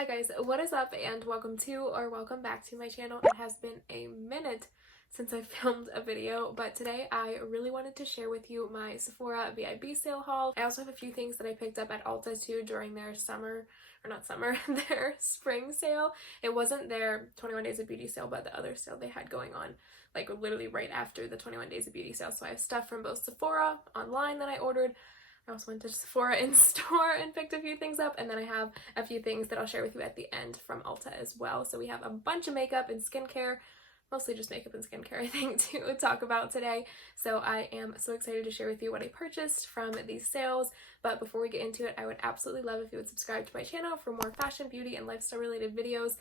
Hi guys, what is up and welcome to or welcome back to my channel. It has been a minute since I filmed a video, but today I really wanted to share with you my Sephora VIB sale haul. I also have a few things that I picked up at Ulta too during their their spring sale. It wasn't their 21 days of beauty sale, but the other sale they had going on like literally right after the 21 days of beauty sale. So I have stuff from both Sephora online that I ordered. I also went to Sephora in store and picked a few things up, and then I have a few things that I'll share with you at the end from Ulta as well. So we have a bunch of makeup and skincare, mostly just makeup and skincare I think, to talk about today. So I am so excited to share with you what I purchased from these sales. But before we get into it, I would absolutely love if you would subscribe to my channel for more fashion, beauty, and lifestyle related videos.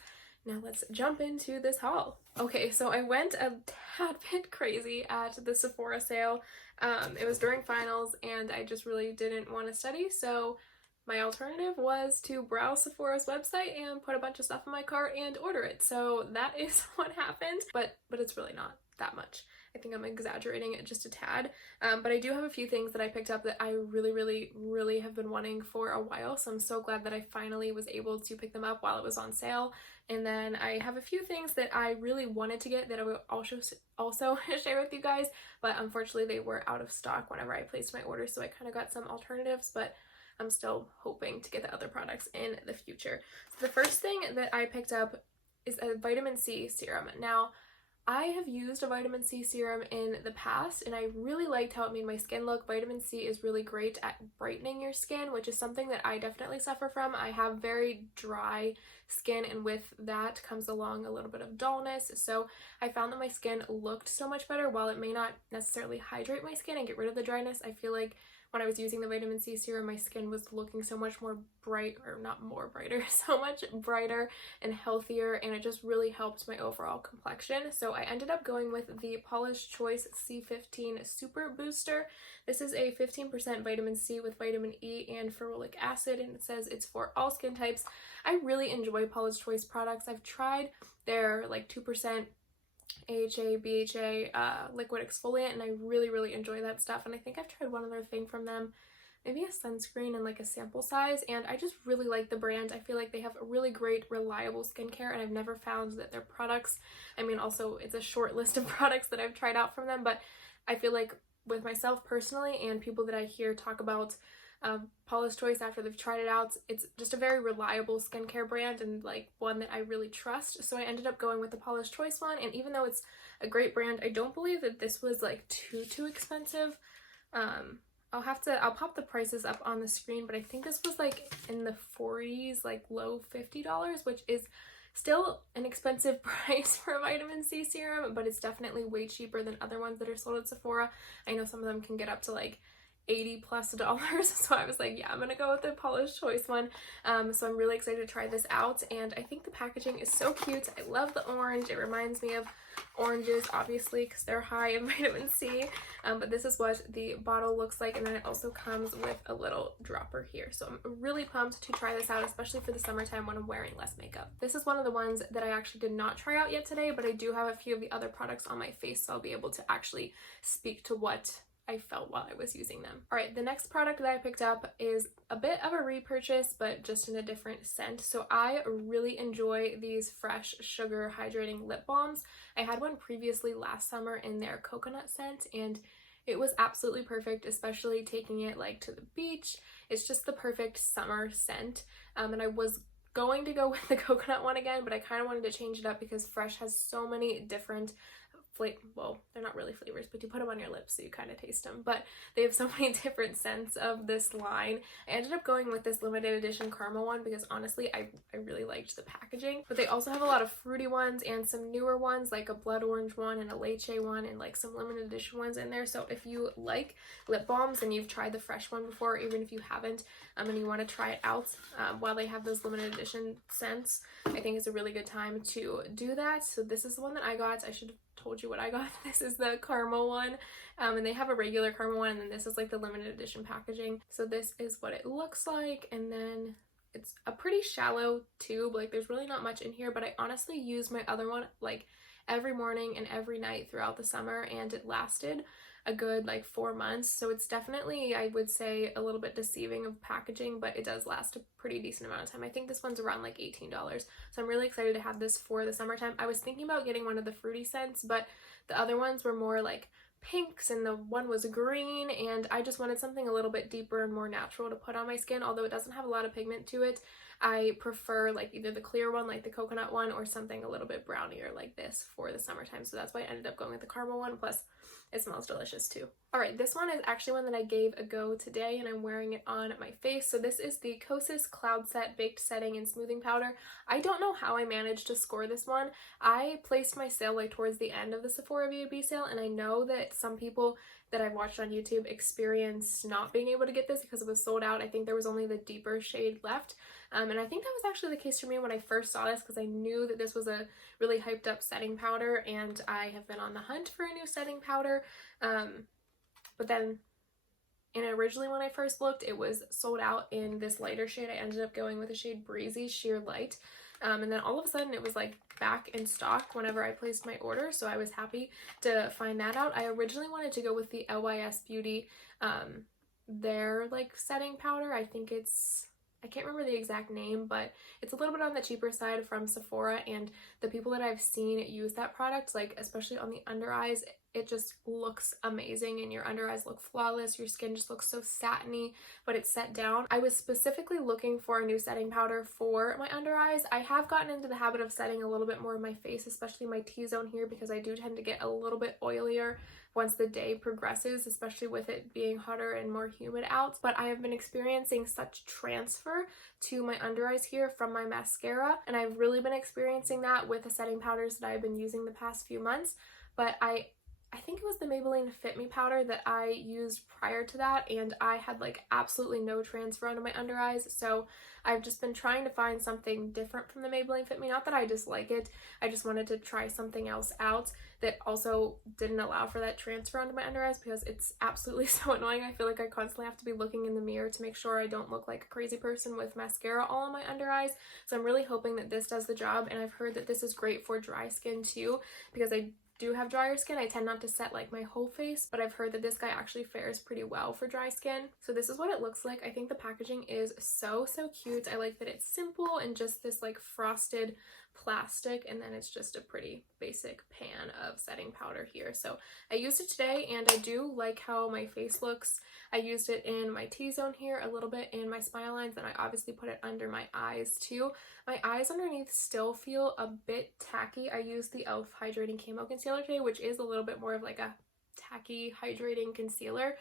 Now let's jump into this haul. Okay, so I went a tad bit crazy at the Sephora sale. It was during finals and I just really didn't want to study, so my alternative was to browse Sephora's website and put a bunch of stuff in my cart and order it. So that is what happened, but it's really not that much. I think I'm exaggerating it just a tad, but I do have a few things that I picked up that I really have been wanting for a while, so I'm so glad that I finally was able to pick them up while it was on sale. And then I have a few things that I really wanted to get that I will also share with you guys, but unfortunately they were out of stock whenever I placed my order, so I kind of got some alternatives, but I'm still hoping to get the other products in the future. So the first thing that I picked up is a vitamin C serum. Now, I have used a vitamin C serum in the past and I really liked how it made my skin look. Vitamin C is really great at brightening your skin, which is something that I definitely suffer from. I have very dry skin, and with that comes along a little bit of dullness. So I found that my skin looked so much better. While it may not necessarily hydrate my skin and get rid of the dryness, I feel like when I was using the vitamin C serum, my skin was looking so much more bright, or not more brighter, so much brighter and healthier, and it just really helped my overall complexion. So I ended up going with the Paula's Choice C15 Super Booster. This is a 15% vitamin C with vitamin E and ferulic acid, and it says it's for all skin types. I really enjoy Paula's Choice products. I've tried their like 2% AHA, BHA liquid exfoliant, and I really enjoy that stuff. And I think I've tried one other thing from them, maybe a sunscreen and like a sample size, and I just really like the brand. I feel like they have a really great reliable skincare, and I've never found that their products, I mean, also it's a short list of products that I've tried out from them, but I feel like with myself personally and people that I hear talk about Paula's Choice after they've tried it out, it's just a very reliable skincare brand and like one that I really trust. So I ended up going with the Paula's Choice one, and even though it's a great brand, I don't believe that this was like too expensive. I'll pop the prices up on the screen, but I think this was like in the 40s, like low $50, which is still an expensive price for a vitamin C serum, but it's definitely way cheaper than other ones that are sold at Sephora. I know some of them can get up to like $80+ so I was like, yeah, I'm gonna go with the Paula's Choice one. So I'm really excited to try this out, and I think the packaging is so cute. I love the orange. It reminds me of oranges, obviously, because they're high in vitamin C, but this is what the bottle looks like, and then it also comes with a little dropper here. So I'm really pumped to try this out, especially for the summertime when I'm wearing less makeup. This is one of the ones that I actually did not try out yet today, but I do have a few of the other products on my face, so I'll be able to actually speak to what I felt while I was using them. Alright, the next product that I picked up is a bit of a repurchase, but just in a different scent. So I really enjoy these Fresh Sugar Hydrating Lip Balms. I had one previously last summer in their coconut scent, and it was absolutely perfect, especially taking it like to the beach. It's just the perfect summer scent, and I was going to go with the coconut one again, but I kind of wanted to change it up because Fresh has so many different well, they're not really flavors, but you put them on your lips so you kind of taste them, but they have so many different scents of this line. I ended up going with this limited edition caramel one because honestly I really liked the packaging, but they also have a lot of fruity ones and some newer ones like a blood orange one and a leche one and like some limited edition ones in there. So if you like lip balms and you've tried the Fresh one before, even if you haven't, and you want to try it out while they have those limited edition scents, I think it's a really good time to do that. So this is the one that I got. I should have told you what I got. This is the caramel one, and they have a regular caramel one, and then this is like the limited edition packaging. So this is what it looks like, and then it's a pretty shallow tube. Like there's really not much in here, but I honestly use my other one like every morning and every night throughout the summer, and it lasted a good like 4 months. So it's definitely, I would say, a little bit deceiving of packaging, but it does last a pretty decent amount of time. I think this one's around like $18. So I'm really excited to have this for the summertime. I was thinking about getting one of the fruity scents, but the other ones were more like pinks and the one was green, and I just wanted something a little bit deeper and more natural to put on my skin. Although it doesn't have a lot of pigment to it, I prefer like either the clear one like the coconut one or something a little bit brownier like this for the summertime. So that's why I ended up going with the caramel one. Plus it smells delicious too. Alright, this one is actually one that I gave a go today and I'm wearing it on my face. So this is the Kosas Cloud Set Baked Setting and Smoothing Powder. I don't know how I managed to score this one. I placed my sale like towards the end of the Sephora VIB sale, and I know that some people that I've watched on YouTube experienced not being able to get this because it was sold out. I think there was only the deeper shade left. And I think that was actually the case for me when I first saw this, because I knew that this was a really hyped up setting powder, and I have been on the hunt for a new setting powder. But then, and originally when I first looked, it was sold out in this lighter shade. I ended up going with the shade Breezy Sheer Light. And then all of a sudden it was like back in stock whenever I placed my order, so I was happy to find that out. I originally wanted to go with the LYS Beauty, their like setting powder. I think it's, I can't remember the exact name, but it's a little bit on the cheaper side from Sephora, and the people that I've seen use that product, like especially on the under eyes, it just looks amazing and your under eyes look flawless. Your skin just looks so satiny, but it's set down. I was specifically looking for a new setting powder for my under eyes. I have gotten into the habit of setting a little bit more of my face, especially my T-zone here, because I do tend to get a little bit oilier once the day progresses, especially with it being hotter and more humid out. But I have been experiencing such transfer to my under eyes here from my mascara, and I've really been experiencing that with the setting powders that I've been using the past few months. But I think it was the Maybelline Fit Me powder that I used prior to that, and I had like absolutely no transfer onto my under eyes. So I've just been trying to find something different from the Maybelline Fit Me. Not that I dislike it, I just wanted to try something else out that also didn't allow for that transfer onto my under eyes, because it's absolutely so annoying. I feel like I constantly have to be looking in the mirror to make sure I don't look like a crazy person with mascara all on my under eyes. So I'm really hoping that this does the job, and I've heard that this is great for dry skin too, because I do have drier skin. I tend not to set like my whole face, but I've heard that this guy actually fares pretty well for dry skin. So this is what it looks like. I think the packaging is so cute. I like that it's simple and just this like frosted plastic, and then it's just a pretty basic pan of setting powder here. So I used it today and I do like how my face looks. I used it in my T-zone here, a little bit in my smile lines, and I obviously put it under my eyes too. My eyes underneath still feel a bit tacky. I used the e.l.f. Hydrating Camo Concealer today, which is a little bit more of like a tacky hydrating concealer.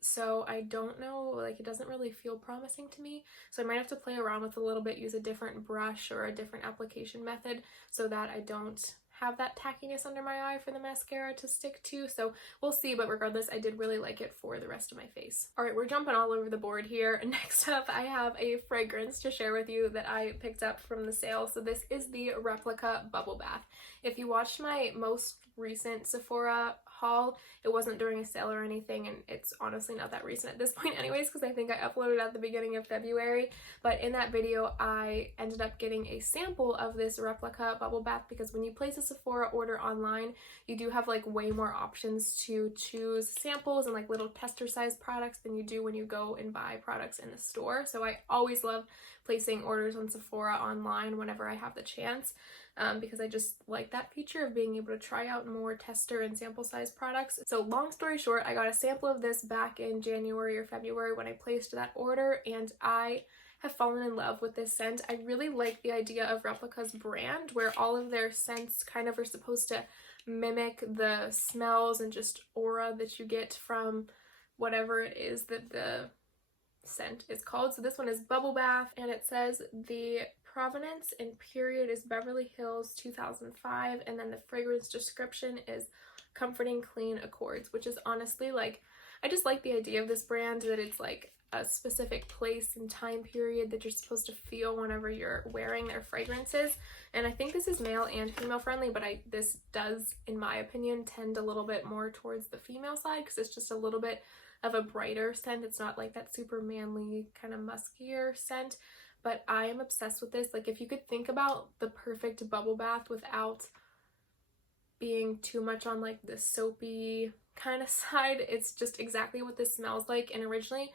So I don't know, like it doesn't really feel promising to me. So I might have to play around with a little bit, use a different brush or a different application method so that I don't have that tackiness under my eye for the mascara to stick to. So we'll see, but regardless, I did really like it for the rest of my face. All right, we're jumping all over the board here. Next up, I have a fragrance to share with you that I picked up from the sale. So this is the Replica Bubble Bath. If you watched my most recent Sephora haul, it wasn't during a sale or anything, and it's honestly not that recent at this point anyways, because I think I uploaded at the beginning of February. But in that video, I ended up getting a sample of this Replica Bubble Bath, because when you place a Sephora order online, you do have like way more options to choose samples and like little tester size products than you do when you go and buy products in the store. So I always love placing orders on Sephora online whenever I have the chance, because I just like that feature of being able to try out more tester and sample size products. So long story short, I got a sample of this back in January or February when I placed that order, and I have fallen in love with this scent. I really like the idea of Replica's brand, where all of their scents kind of are supposed to mimic the smells and just aura that you get from whatever it is that the scent is called. So this one is Bubble Bath, and it says the provenance and period is Beverly Hills 2005, and then the fragrance description is Comforting Clean Accords, which is honestly like, I just like the idea of this brand, that it's like a specific place and time period that you're supposed to feel whenever you're wearing their fragrances. And I think this is male and female friendly, but this does, in my opinion, tend a little bit more towards the female side, because it's just a little bit of a brighter scent. It's not like that super manly kind of muskier scent, but I am obsessed with this. Like, if you could think about the perfect bubble bath without being too much on like the soapy kind of side. It's just exactly what this smells like, and originally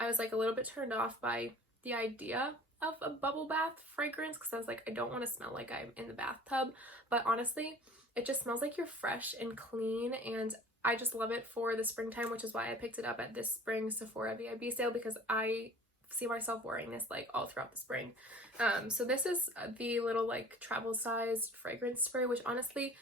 I was like a little bit turned off by the idea of a bubble bath fragrance because I was like, I don't want to smell like I'm in the bathtub, but honestly it just smells like you're fresh and clean, and I just love it for the springtime, which is why I picked it up at this spring Sephora VIB sale, because I see myself wearing this like all throughout the spring. So this is the little like travel sized fragrance spray, which honestly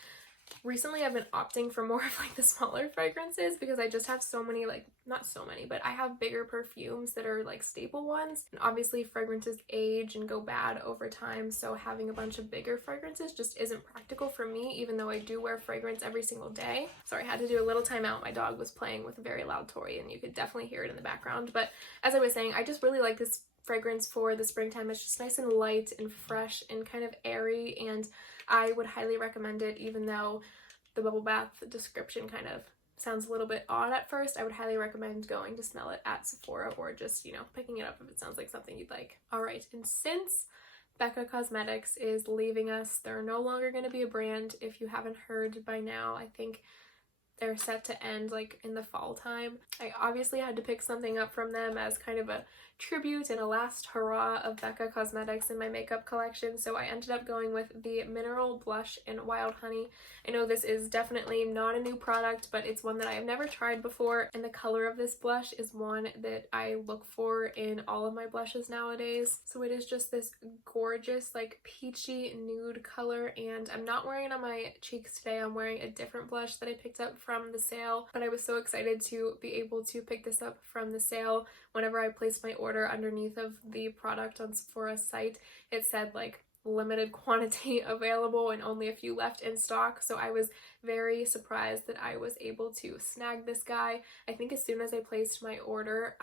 recently I've been opting for more of like the smaller fragrances because I just have so many, like not so many, but I have bigger perfumes that are like staple ones, and obviously fragrances age and go bad over time, so having a bunch of bigger fragrances just isn't practical for me, even though I do wear fragrance every single day. Sorry, I had to do a little timeout. My dog was playing with a very loud toy and you could definitely hear it in the background, but as I was saying, I just really like this fragrance for the springtime. It's just nice and light and fresh and kind of airy, and I would highly recommend it. Even though the bubble bath description kind of sounds a little bit odd at first, I would highly recommend going to smell it at Sephora, or just, you know, picking it up if it sounds like something you'd like. Alright, and since Becca Cosmetics is leaving us, they're no longer going to be a brand. If you haven't heard by now, I think they're set to end like in the fall time. I obviously had to pick something up from them as kind of a tribute and a last hurrah of Becca Cosmetics in my makeup collection, so I ended up going with the Mineral Blush in Wild Honey. I know this is definitely not a new product, but it's one that I have never tried before, and the color of this blush is one that I look for in all of my blushes nowadays. So it is just this gorgeous like peachy nude color, and I'm not wearing it on my cheeks today. I'm wearing a different blush that I picked up from the sale, but I was so excited to be able to pick this up from the sale. Whenever I placed my order, underneath of the product on Sephora's site, it said like limited quantity available and only a few left in stock, so I was very surprised that I was able to snag this guy. I think as soon as I placed my order,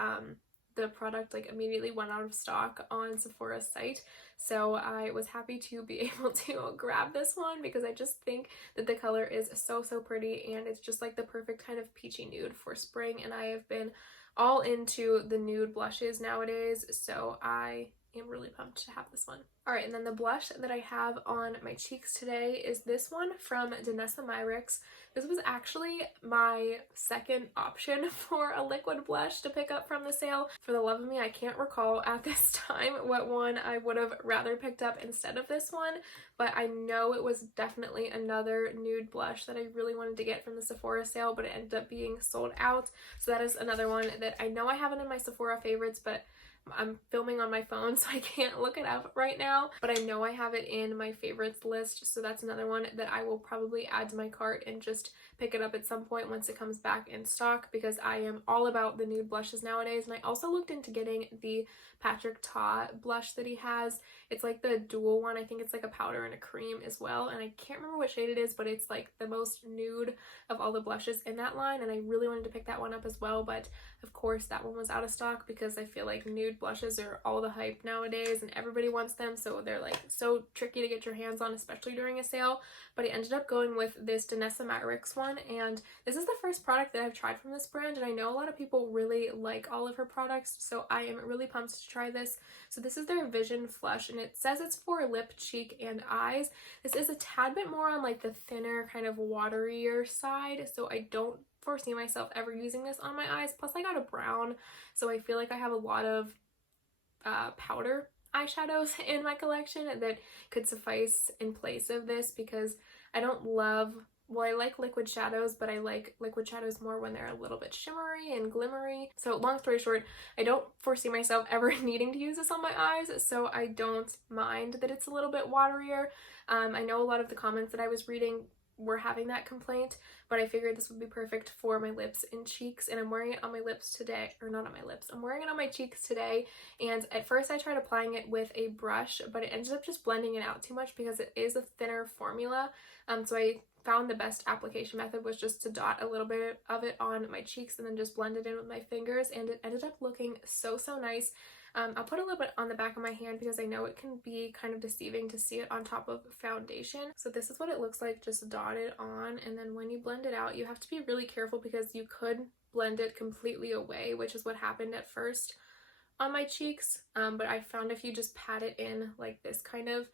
the product like immediately went out of stock on Sephora's site, so I was happy to be able to grab this one because I just think that the color is so pretty, and it's just like the perfect kind of peachy nude for spring, and I have been all into the nude blushes nowadays, so I am really pumped to have this one. Alright, and then the blush that I have on my cheeks today is this one from Danessa Myricks. This was actually my second option for a liquid blush to pick up from the sale. For the love of me, I can't recall at this time what one I would have rather picked up instead of this one, but I know it was definitely another nude blush that I really wanted to get from the Sephora sale, but it ended up being sold out. So that is another one that I know I have it in my Sephora favorites, but I'm filming on my phone, so I can't look it up right now, but I know I have it in my favorites list, so that's another one that I will probably add to my cart and just pick it up at some point once it comes back in stock, because I am all about the nude blushes nowadays. And I also looked into getting the Patrick Ta blush that he has. It's like the dual one. I think it's like a powder and a cream as well, and I can't remember what shade it is, but it's like the most nude of all the blushes in that line, and I really wanted to pick that one up as well, but of course that one was out of stock because I feel like nude blushes are all the hype nowadays and everybody wants them, so they're like so tricky to get your hands on, especially during a sale. But I ended up going with this Danessa Myricks one, and this is the first product that I've tried from this brand, and I know a lot of people really like all of her products, so I am really pumped to try this. So this is their Vision Flush, and it says it's for lip, cheek, and eyes. This is a tad bit more on like the thinner kind of waterier side, so I don't foresee myself ever using this on my eyes. Plus I got a brown, so I feel like I have a lot of powder eyeshadows in my collection that could suffice in place of this, because I don't love, well, I like liquid shadows, but I like liquid shadows more when they're a little bit shimmery and glimmery. So long story short, I don't foresee myself ever needing to use this on my eyes, so I don't mind that it's a little bit waterier. I know a lot of the comments that I was reading were having that complaint, but I figured this would be perfect for my lips and cheeks, and I'm wearing it on my lips today, or not on my lips, I'm wearing it on my cheeks today. And at first I tried applying it with a brush, but it ended up just blending it out too much because it is a thinner formula. So I found the best application method was just to dot a little bit of it on my cheeks and then just blend it in with my fingers, and it ended up looking so nice. I'll put a little bit on the back of my hand because I know it can be kind of deceiving to see it on top of foundation. So this is what it looks like just dotted on, and then when you blend it out, you have to be really careful because you could blend it completely away, which is what happened at first on my cheeks. But I found if you just pat it in like this kind of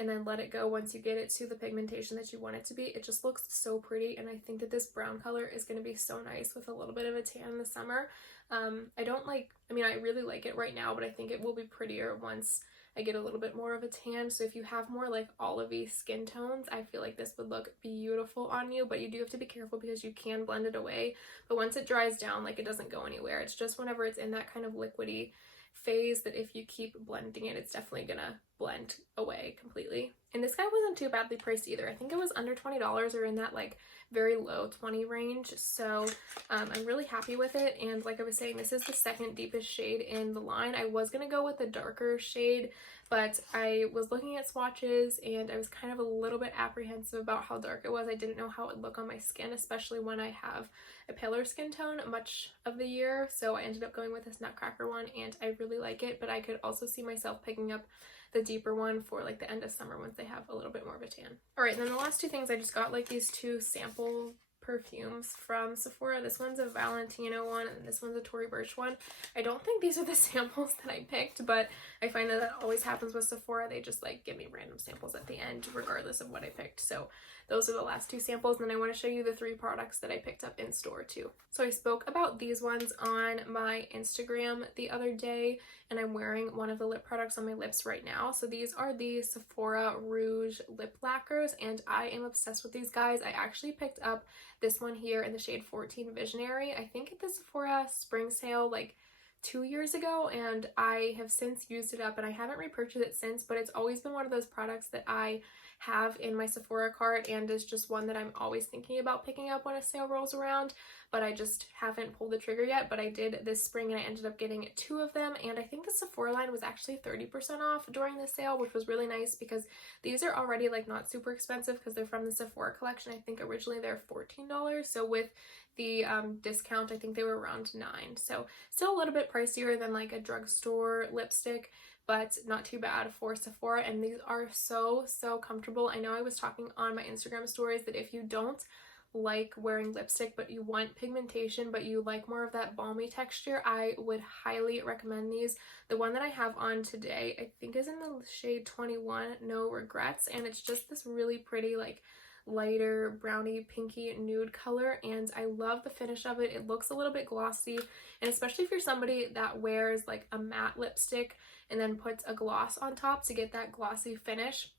and then let it go once you get it to the pigmentation that you want it to be. It just looks so pretty, and I think that this brown color is going to be so nice with a little bit of a tan in the summer. I really like it right now, but I think it will be prettier once I get a little bit more of a tan. So if you have more like olivey skin tones, I feel like this would look beautiful on you, but you do have to be careful because you can blend it away. But once it dries down, like, it doesn't go anywhere. It's just whenever it's in that kind of liquidy phase that if you keep blending it, it's definitely gonna blend away completely. And this guy wasn't too badly priced either. I think it was under $20 or in that like very low 20 range. So I'm really happy with it. And like I was saying, this is the second deepest shade in the line. I was gonna go with the darker shade, but I was looking at swatches and I was kind of a little bit apprehensive about how dark it was. I didn't know how it would look on my skin, especially when I have a paler skin tone much of the year. So I ended up going with this Nutcracker one, and I really like it, but I could also see myself picking up the deeper one for like the end of summer once they have a little bit more of a tan. All right, and then the last two things, I just got like these two sample perfumes from Sephora. This one's a Valentino one and this one's a Tory Burch one. I don't think these are the samples that I picked, but I find that always happens with Sephora. They just like give me random samples at the end regardless of what I picked. So those are the last two samples, and then I want to show you the three products that I picked up in store too. So I spoke about these ones on my Instagram the other day, and I'm wearing one of the lip products on my lips right now. So these are the Sephora Rouge lip lacquers, and I am obsessed with these guys. I actually picked up this one here in the shade 14 Visionary, I think at the Sephora Spring sale like 2 years ago, and I have since used it up and I haven't repurchased it since, but it's always been one of those products that I have in my Sephora cart and is just one that I'm always thinking about picking up when a sale rolls around, but I just haven't pulled the trigger yet. But I did this spring and I ended up getting two of them, and I think the Sephora line was actually 30% off during the sale, which was really nice because these are already like not super expensive because they're from the Sephora collection. I think originally they're $14, so with the discount I think they were around $9, so still a little bit pricier than like a drugstore lipstick, but not too bad for Sephora. And these are so comfortable. I know I was talking on my Instagram stories that if you don't like wearing lipstick but you want pigmentation but you like more of that balmy texture, I would highly recommend these. The one that I have on today I think is in the shade 21, No Regrets, and it's just this really pretty like lighter brownie pinky nude color, and I love the finish of it. It looks a little bit glossy, and especially if you're somebody that wears like a matte lipstick and then puts a gloss on top to get that glossy finish,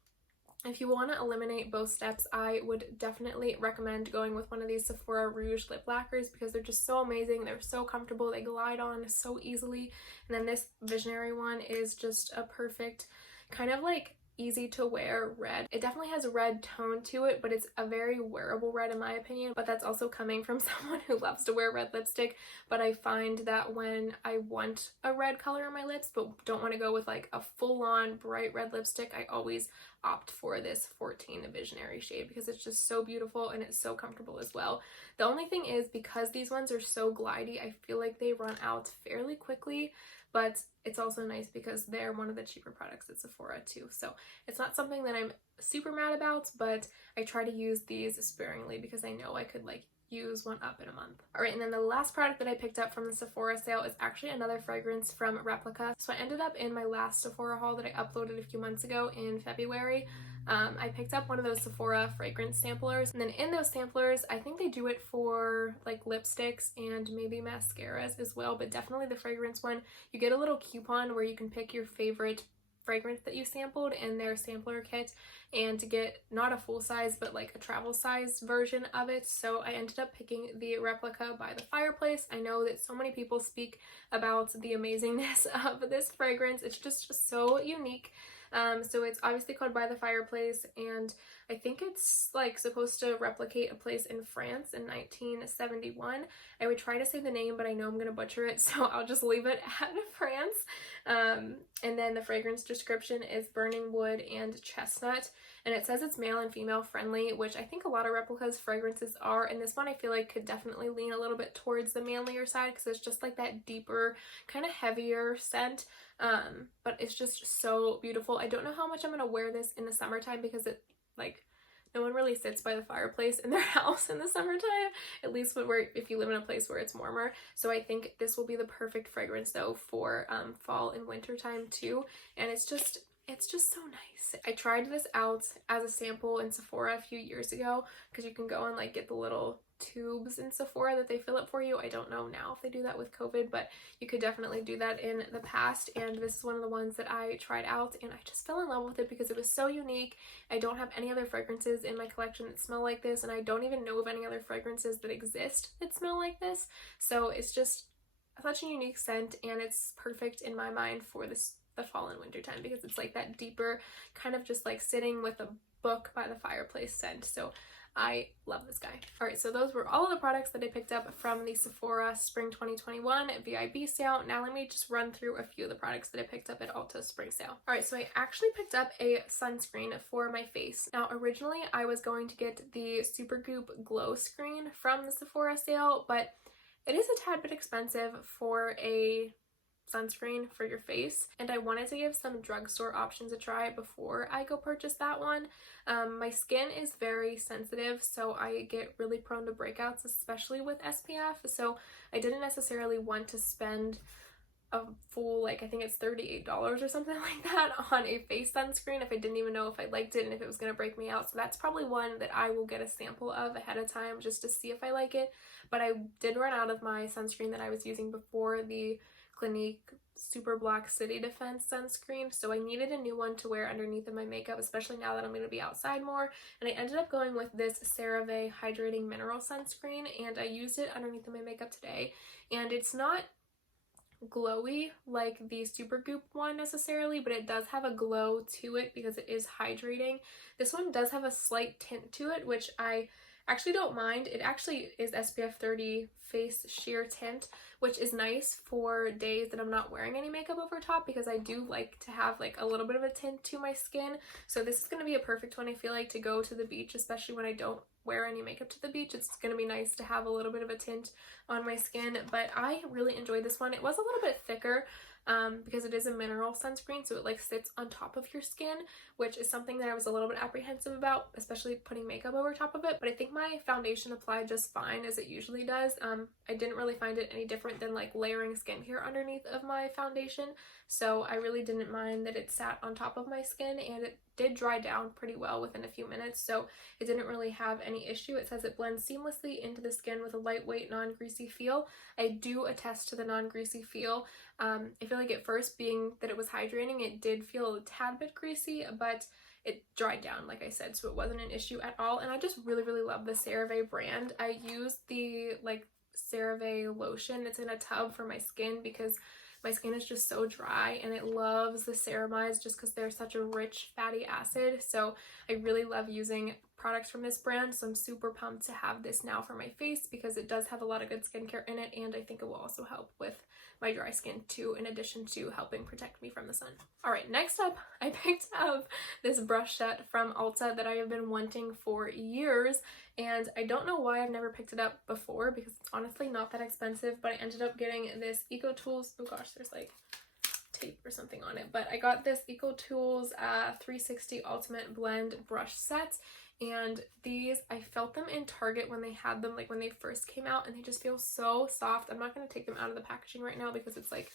if you want to eliminate both steps, I would definitely recommend going with one of these Sephora Rouge lip lacquers because they're just so amazing. They're so comfortable. They glide on so easily. And then this Visionary one is just a perfect kind of like easy to wear red. It definitely has a red tone to it, but it's a very wearable red in my opinion, but that's also coming from someone who loves to wear red lipstick. But I find that when I want a red color on my lips but don't want to go with like a full-on bright red lipstick, I always opt for this 14 Visionary shade because it's just so beautiful and it's so comfortable as well. The only thing is, because these ones are so glidey, I feel like they run out fairly quickly, but it's also nice because they're one of the cheaper products at Sephora too. So it's not something that I'm super mad about, but I try to use these sparingly because I know I could like use one up in a month. All right, and then the last product that I picked up from the Sephora sale is actually another fragrance from Replica. So I ended up in my last Sephora haul that I uploaded a few months ago in February. I picked up one of those Sephora fragrance samplers, and then in those samplers, I think they do it for like lipsticks and maybe mascaras as well, but definitely the fragrance one, you get a little coupon where you can pick your favorite fragrance that you sampled in their sampler kit and to get not a full size but like a travel size version of it. So I ended up picking the Replica by the Fireplace. I know that so many people speak about the amazingness of this fragrance. It's just so unique. So it's obviously called By the Fireplace, and I think it's like supposed to replicate a place in France in 1971. I would try to say the name, but I know I'm gonna butcher it, so I'll just leave it at France. And then the fragrance description is burning wood and chestnut, and it says it's male and female friendly, which I think a lot of Replica's fragrances are, and this one I feel like could definitely lean a little bit towards the manlier side because it's just like that deeper, kind of heavier scent. But it's just so beautiful. I don't know how much I'm gonna wear this in the summertime because it like no one really sits by the fireplace in their house in the summertime, at least if you live in a place where it's warmer. So I think this will be the perfect fragrance though for fall and winter time too. And it's just It's just so nice. I tried this out as a sample in Sephora a few years ago because you can go and like get the little tubes in Sephora that they fill up for you. I don't know now if they do that with COVID, but you could definitely do that in the past, and this is one of the ones that I tried out and I just fell in love with it because it was so unique. I don't have any other fragrances in my collection that smell like this, and I don't even know of any other fragrances that exist that smell like this, so it's just such a unique scent, and it's perfect in my mind for the fall and winter time because it's like that deeper kind of just like sitting with a book by the fireplace scent. So I love this guy. All right, so those were all of the products that I picked up from the Sephora Spring 2021 VIB sale. Now let me just run through a few of the products that I picked up at Ulta Spring sale. All right, so I actually picked up a sunscreen for my face. Now originally I was going to get the Supergoop Glow Screen from the Sephora sale, but it is a tad bit expensive for a sunscreen for your face, and I wanted to give some drugstore options a try before I go purchase that one. My skin is very sensitive, so I get really prone to breakouts, especially with SPF, so I didn't necessarily want to spend a full, like I think it's $38 or something like that on a face sunscreen if I didn't even know if I liked it and if it was going to break me out. So that's probably one that I will get a sample of ahead of time just to see if I like it. But I did run out of my sunscreen that I was using before, the Clinique Super Black City Defense sunscreen, so I needed a new one to wear underneath of my makeup, especially now that I'm going to be outside more, and I ended up going with this Cerave Hydrating Mineral Sunscreen, and I used it underneath of my makeup today, and it's not glowy like the Supergoop one necessarily, but it does have a glow to it because it is hydrating. This one does have a slight tint to it, which I actually don't mind. It actually is SPF 30 face sheer tint, which is nice for days that I'm not wearing any makeup over top because I do like to have like a little bit of a tint to my skin. So this is going to be a perfect one, I feel like, to go to the beach, especially when I don't wear any makeup to the beach. It's going to be nice to have a little bit of a tint on my skin, but I really enjoyed this one. It was a little bit thicker because it is a mineral sunscreen, so it like sits on top of your skin, which is something that I was a little bit apprehensive about, especially putting makeup over top of it. But I think my foundation applied just fine, as it usually does. I didn't really find it any different than like layering skincare underneath of my foundation, so I really didn't mind that it sat on top of my skin, and it did dry down pretty well within a few minutes, so it didn't really have any issue. It says it blends seamlessly into the skin with a lightweight, non-greasy feel. I do attest to the non-greasy feel. I feel like at first, being that it was hydrating, it did feel a tad bit greasy, but it dried down, like I said, so it wasn't an issue at all. And I just really, really love the Cerave brand. I use the like Cerave lotion. It's in a tub for my skin because my skin is just so dry and it loves the ceramides just because they're such a rich fatty acid. So I really love using products from this brand, so I'm super pumped to have this now for my face because it does have a lot of good skincare in it, and I think it will also help with my dry skin too, in addition to helping protect me from the sun. All right, next up, I picked up this brush set from Ulta that I have been wanting for years, and I don't know why I've never picked it up before because it's honestly not that expensive, but I ended up getting this Eco Tools, oh gosh, there's like tape or something on it, but I got this Eco Tools 360 Ultimate Blend brush set, and these, I felt them in Target when they had them, like when they first came out, and they just feel so soft. I'm not going to take them out of the packaging right now because it's like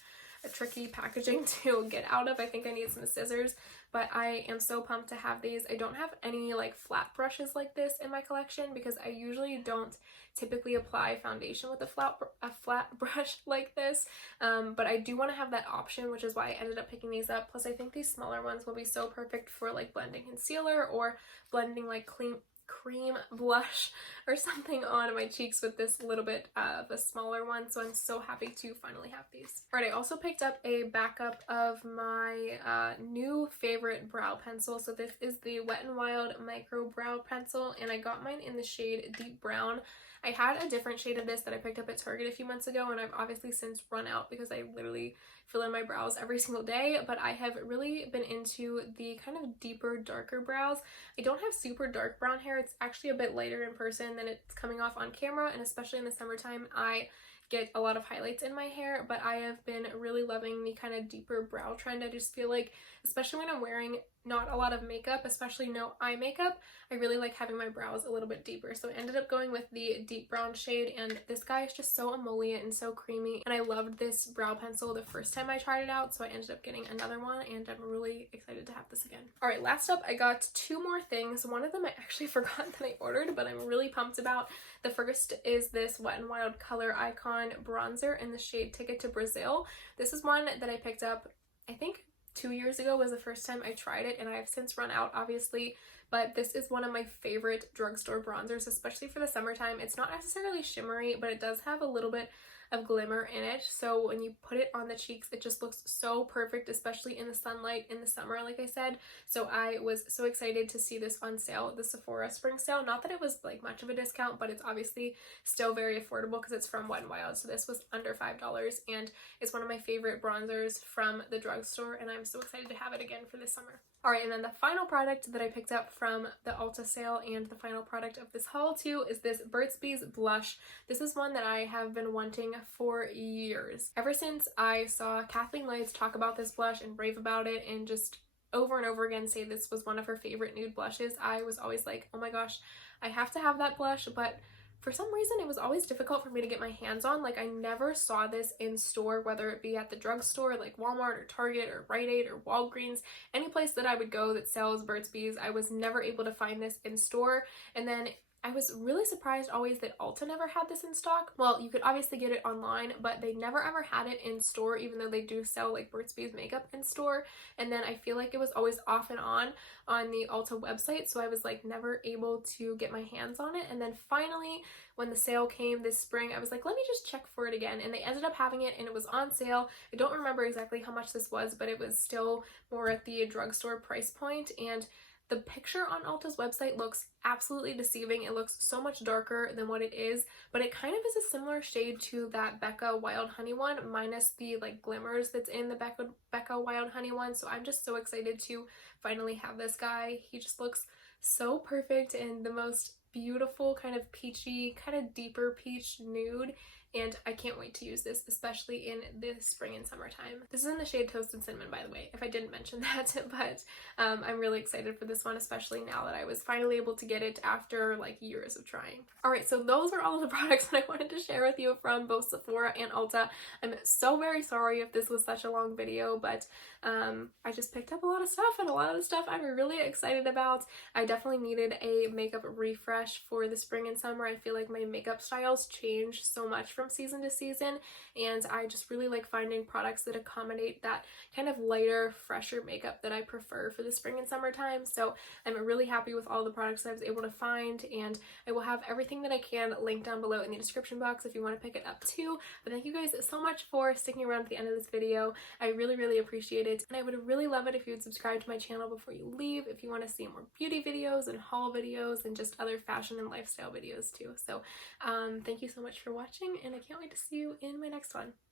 a tricky packaging to get out of. I think I need some scissors, but I am so pumped to have these. I don't have any like flat brushes like this in my collection because I usually don't typically apply foundation with a flat brush like this, but I do want to have that option, which is why I ended up picking these up. Plus I think these smaller ones will be so perfect for like blending concealer or blending like cream blush or something on my cheeks with this little bit of a smaller one, so I'm so happy to finally have these. Alright, I also picked up a backup of my new favorite brow pencil. So this is the Wet n Wild Micro Brow Pencil, and I got mine in the shade Deep Brown. I had a different shade of this that I picked up at Target a few months ago, and I've obviously since run out because I literally fill in my brows every single day, but I have really been into the kind of deeper, darker brows. I don't have super dark brown hair. It's actually a bit lighter in person than it's coming off on camera, and especially in the summertime, I get a lot of highlights in my hair, but I have been really loving the kind of deeper brow trend. I just feel like, especially when I'm wearing not a lot of makeup, especially no eye makeup, I really like having my brows a little bit deeper. So I ended up going with the deep brown shade, and this guy is just so emollient and so creamy, and I loved this brow pencil the first time I tried it out, so I ended up getting another one, and I'm really excited to have this again. All right, last up, I got two more things. One of them I actually forgot that I ordered, but I'm really pumped about. The first is this Wet n Wild Color Icon bronzer in the shade Ticket to Brazil. This is one that I picked up, I think 2 years ago was the first time I tried it, and I have since run out, obviously, but this is one of my favorite drugstore bronzers, especially for the summertime. It's not necessarily shimmery, but it does have a little bit of glimmer in it, so when you put it on the cheeks, it just looks so perfect, especially in the sunlight in the summer, like I said. So I was so excited to see this on sale, the Sephora Spring sale. Not that it was like much of a discount, but it's obviously still very affordable because it's from Wet n Wild, so this was under $5, and it's one of my favorite bronzers from the drugstore, and I'm so excited to have it again for this summer. Alright, and then the final product that I picked up from the Ulta sale, and the final product of this haul too, is this Burt's Bees blush. This is one that I have been wanting for years. Ever since I saw Kathleen Lights talk about this blush and rave about it, and just over and over again say this was one of her favorite nude blushes, I was always like, oh my gosh, I have to have that blush, but for some reason it was always difficult for me to get my hands on. Like, I never saw this in store, whether it be at the drugstore like Walmart or Target or Rite Aid or Walgreens, any place that I would go that sells Burt's Bees, I was never able to find this in store. And then I was really surprised always that Ulta never had this in stock. Well, you could obviously get it online, but they never ever had it in store, even though they do sell like Burt's Bees makeup in store. And then I feel like it was always off and on the Ulta website, so I was like never able to get my hands on it. And then finally, when the sale came this spring, I was like, let me just check for it again, and they ended up having it, and it was on sale. I don't remember exactly how much this was, but it was still more at the drugstore price point, and the picture on Ulta's website looks absolutely deceiving. It looks so much darker than what it is, but it kind of is a similar shade to that Becca Wild Honey one, minus the like glimmers that's in the Becca Wild Honey one. So I'm just so excited to finally have this guy. He just looks so perfect in the most beautiful kind of peachy, kind of deeper peach nude, and I can't wait to use this, especially in the spring and summertime. This is in the shade Toasted Cinnamon, by the way, if I didn't mention that, but I'm really excited for this one, especially now that I was finally able to get it after like years of trying. Alright, so those are all of the products that I wanted to share with you from both Sephora and Ulta. I'm so very sorry if this was such a long video, but I just picked up a lot of stuff, and a lot of the stuff I'm really excited about. I definitely needed a makeup refresh for the spring and summer. I feel like my makeup styles change so much from season to season, and I just really like finding products that accommodate that kind of lighter, fresher makeup that I prefer for the spring and summertime. So I'm really happy with all the products that I was able to find, and I will have everything that I can linked down below in the description box if you want to pick it up too. But thank you guys so much for sticking around to the end of this video. I really appreciate it, and I would really love it if you would subscribe to my channel before you leave if you want to see more beauty videos and haul videos and just other fashion and lifestyle videos too. So thank you so much for watching, and I can't wait to see you in my next one.